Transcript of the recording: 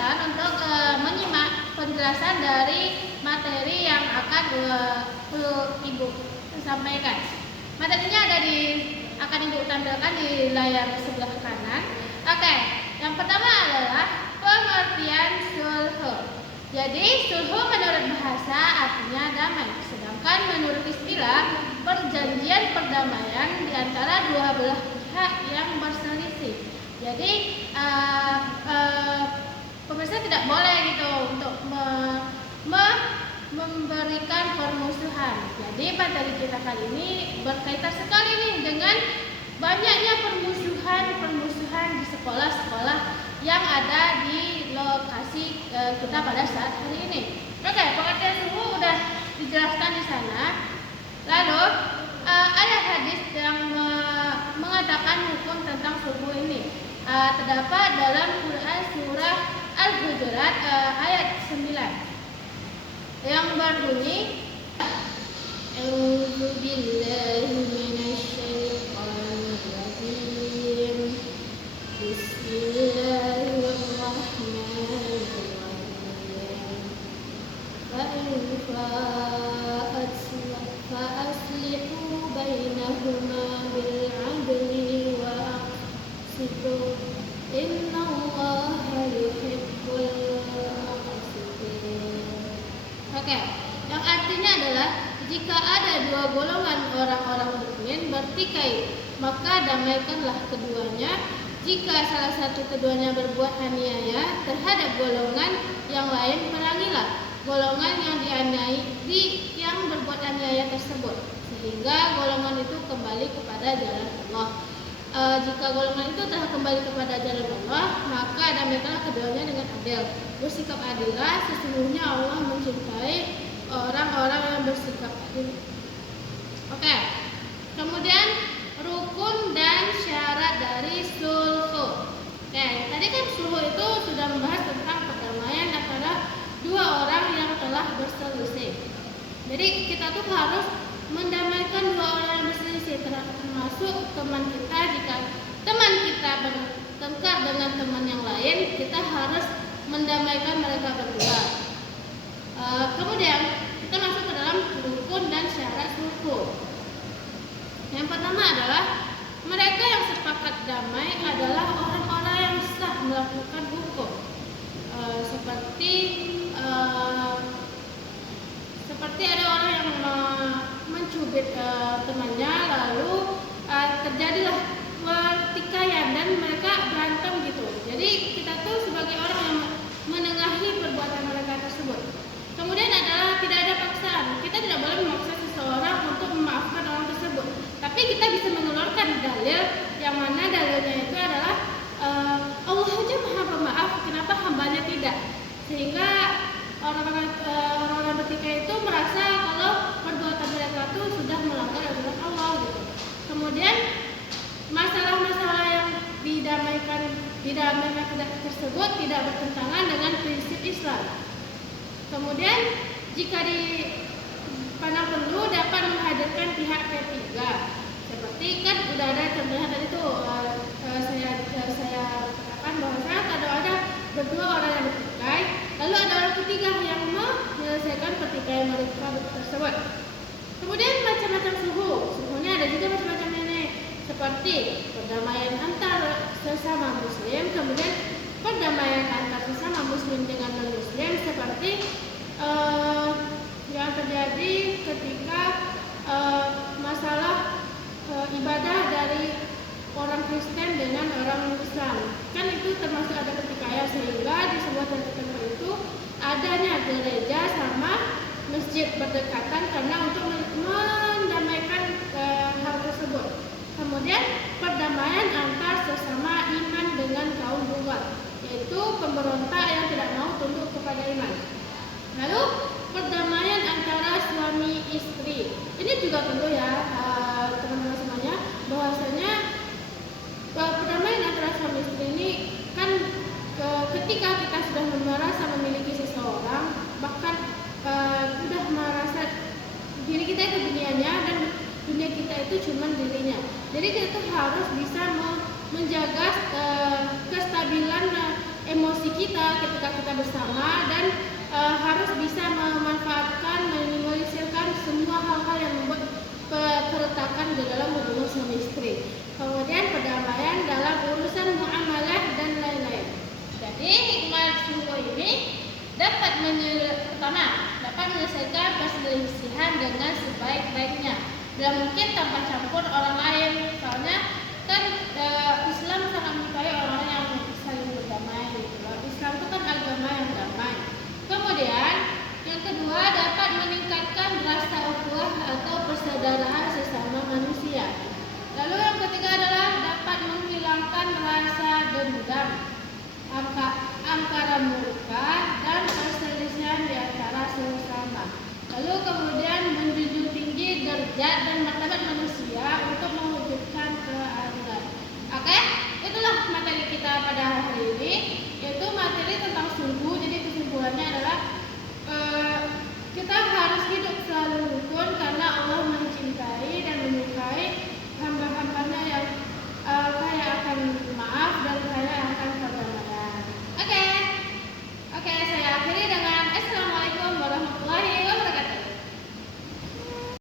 kesempatan untuk menyimak penjelasan dari materi yang akan Ibu sampaikan. Materinya akan Ibu tampilkan di layar sebelah kanan. Oke, yang pertama adalah pengertian sulhu. Jadi sulhu menurut bahasa artinya damai, sedangkan menurut istilah perjanjian perdamaian di antara dua belah pihak yang berselisih. Jadi pemirsa tidak boleh gitu untuk memberikan permusuhan. Jadi materi kita kali ini berkaitan sekali nih dengan banyaknya permusuhan di sekolah-sekolah yang ada di lokasi kita pada saat hari ini. Oke, pengertian sulhu udah dijelaskan di sana. Lalu ada hadis yang mengatakan hukum tentang sulhu ini. Terdapat dalam Quran surah Al-Hujurat ayat 9 yang berbunyi A'udzu billahi minasyaitonir rajim. Bismillahirrahmanirrahim. Fa aslihu bainahuma bil 'adli wa aqsitu innallaha yuhibbul muqsitin. Oke, yang artinya adalah jika ada dua golongan orang-orang mukmin bertikai, maka damaikanlah keduanya. Jika salah satu keduanya berbuat aniaya terhadap golongan yang lain, perangilah golongan yang yang berbuat aniaya tersebut, sehingga golongan itu kembali kepada jalan Allah. Jika golongan itu telah kembali kepada jalan Allah, maka damaikanlah keduanya dengan adil. Bersikap adillah, sesungguhnya Allah mencintai orang-orang yang bersikap adil. Oke. Kemudian rukun dan syarat dari sulhu. Oke, tadi kan sulhu itu sudah membahas tentang perdamaian antara dua orang yang telah berselisih. Jadi kita tuh harus mendamaikan dua orang yang berselisih, termasuk teman kita. Jika teman kita bertengkar dengan teman yang lain, kita harus mendamaikan mereka berdua. Kemudian kita masuk ke dalam rukun dan syarat sulhu. Yang pertama adalah mereka yang sepakat damai adalah orang-orang yang sah melakukan hukum, seperti ada orang yang mencubit temannya, lalu terjadilah pertikaian dan mereka berantem gitu. Jadi kita tuh sebagai orang yang menengahi perbuatan mereka tersebut. Kemudian adalah tidak ada paksaan. Kita tidak boleh memaksa seseorang untuk memaafkan orang tersebut. Tapi kita bisa mengeluarkan dalil yang mana dalilnya itu adalah Allah aja Maha Pemaaf, kenapa hambanya tidak? Sehingga orang-orang bertikai itu merasa kalau perbuatan mereka itu sudah melanggar aturan Allah gitu. Kemudian masalah-masalah yang didamaikan tersebut tidak bertentangan dengan prinsip Islam. Kemudian jika dipandang perlu dapat menghadirkan pihak ketiga. Seperti kan udah ada contohnya tadi tuh saya katakan bahwa kalau ada berdua orang yang bertikai, lalu ada orang ketiga yang menyelesaikan pertikaian mereka tersebut. Kemudian macam-macam suhunya ada juga macam-macam ini, seperti perdamaian antar sesama muslim, kemudian perdamaian antar sesama muslim dengan non-muslim, seperti yang terjadi ketika masalah ibadah dari orang Kristen dengan orang Islam. Kan itu termasuk ada pertikaian, sehingga di sebuah tertentu itu adanya gereja sama masjid berdekatan karena untuk mendamaikan hal tersebut. Kemudian perdamaian antar sesama iman dengan kaum luar, yaitu pemberontak yang tidak mau tunduk kepada iman. Lalu perdamaian antara suami istri, ini juga perlu ya teman-teman semuanya, bahwasanya perdamaian antara suami istri ini kan ketika kita sudah merasa memiliki seseorang, bahkan sudah merasa diri kita itu dunianya dan dunia kita itu cuma dirinya. Jadi kita tuh harus bisa menjaga kestabilan emosi kita ketika mereka bersama dan harus bisa memanfaatkan, meminimalisirkan semua hal-hal yang membuat keretakan di dalam hubungan suami istri. Kemudian perdamaian dalam urusan muamalah dan lain-lain. Jadi hikmah sungguh ini dapat menyelesaikan perselisihan dengan sebaik-baiknya. Dan mungkin tanpa campur orang lain. Soalnya kan Islam sangat menyukai orang yang saling berdamai gitu loh. Islam itu kan agama yang damai. Kemudian yang kedua dapat meningkatkan rasa ukhuwah atau persaudaraan sesama manusia. Lalu yang ketiga adalah dapat menghilangkan rasa dendam, angkara murka dan perselisihan di antara sesama. Lalu kemudian menjunjung tinggi derajat dan martabat manusia untuk mewujudkan keadilan.